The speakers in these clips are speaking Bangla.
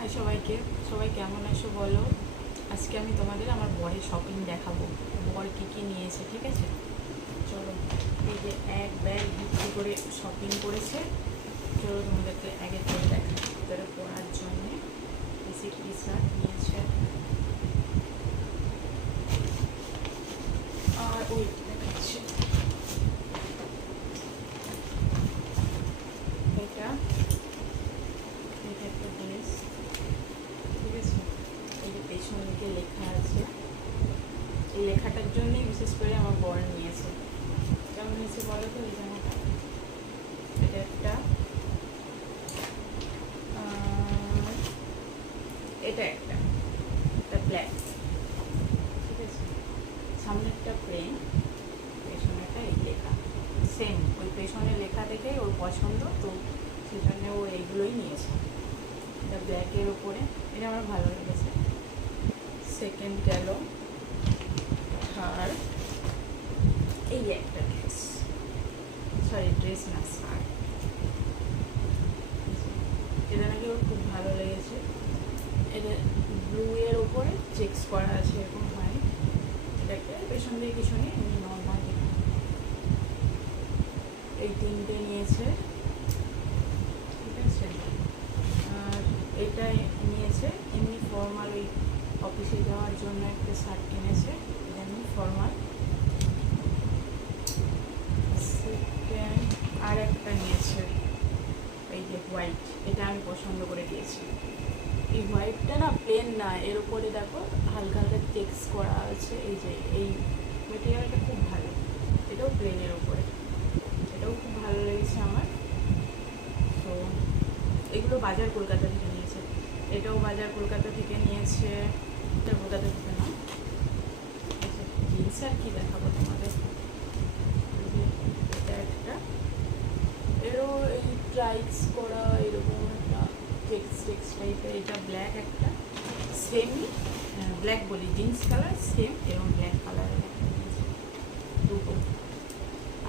হাই সবাইকে, সবাই কেমন আছো বলো। আজকে আমি তোমাদের আমার বরের শপিং দেখাবো, বর কী কী নিয়েছে, ঠিক আছে। চলো, এই যে এক ব্যাগ ভর্তি করে শপিং করেছে। চলো তোমাদেরকে আগে করে দেখা। ভিতরে পরার জন্যে বেসিক টি শার্ট নিয়েছে, আর ওই দেখাচ্ছে এটা, এটা একটা ড্রেস, ঠিক আছে। এই যে পেছন দিকে লেখা আছে, এই লেখাটার জন্যই বিশেষ করে আমার বর নিয়েছে। কেমন হয়েছে বলো তো এই জামাটা। এটা একটা, এটা একটা, এটা ব্ল্যাক, ঠিক আছে। সামনেরটা প্লেন, পেছনেরটা এই লেখা সেম, ওই পেছনের লেখা দেখে ওর পছন্দ, তো সেজন্য ও এইগুলোই নিয়েছে। এটা ব্ল্যাকের ওপরে, এটা আমার ভালো লেগেছে। সেকেন্ড গেল, থার্ড এই একটা ড্রেস, সরি ড্রেস না শার্ট, এটা নাকি ওর খুব ভালো লেগেছে। এটা ব্লু এর ওপরে চেকস করা আছে, এরকম হয়। এটা একটা পেছন দিয়ে কিছু নেই, এমনি নর্মাল। এই তিনটে নিয়েছে, ঠিক আছে। আর এটা নিয়েছে এমনি ফর্মাল, ওই অফিসে যাওয়ার জন্য একটা শার্ট কিনেছে, এটা এমনি ফর্মাল। সেকেন্ড আর একটা নিয়েছে এই যে হোয়াইট, এটা আমি পছন্দ করে দিয়েছি। এই হোয়াইটটা না প্লেন না, এর উপরে দেখো হালকা হালকা চেকস করা আছে। এই যে এই মেটেরিয়ালটা খুব ভালো, এটাও প্লেনের উপরে, এটাও খুব ভালো লেগেছে আমার। তো এগুলো বাজার কলকাতা থেকে নিয়েছে, এটাও বাজার কলকাতা থেকে নিয়েছে, এটা কলকাতা থেকে না। জিন্স আর কি দেখাবো তোমাদের, এটা একটা, এরও এই ট্রাইক্স করা এরকম একটা টেক্স টেক্স টাইপের। এটা ব্ল্যাক একটা, সেমই ব্ল্যাক বলি, জিন্স কালার সেম এবং ব্ল্যাক কালারের একটা নিয়েছে, দুটো।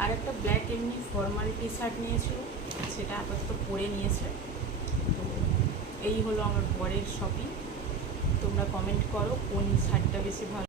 আর একটা ব্ল্যাক এমনি ফর্মাল টি শার্ট নিয়েছিল, সেটা আপাতত পরে নিয়েছে। তো এই হলো আমার বরের শপিং। তোমরা কমেন্ট করো কোন শার্টটা বেশি ভালো।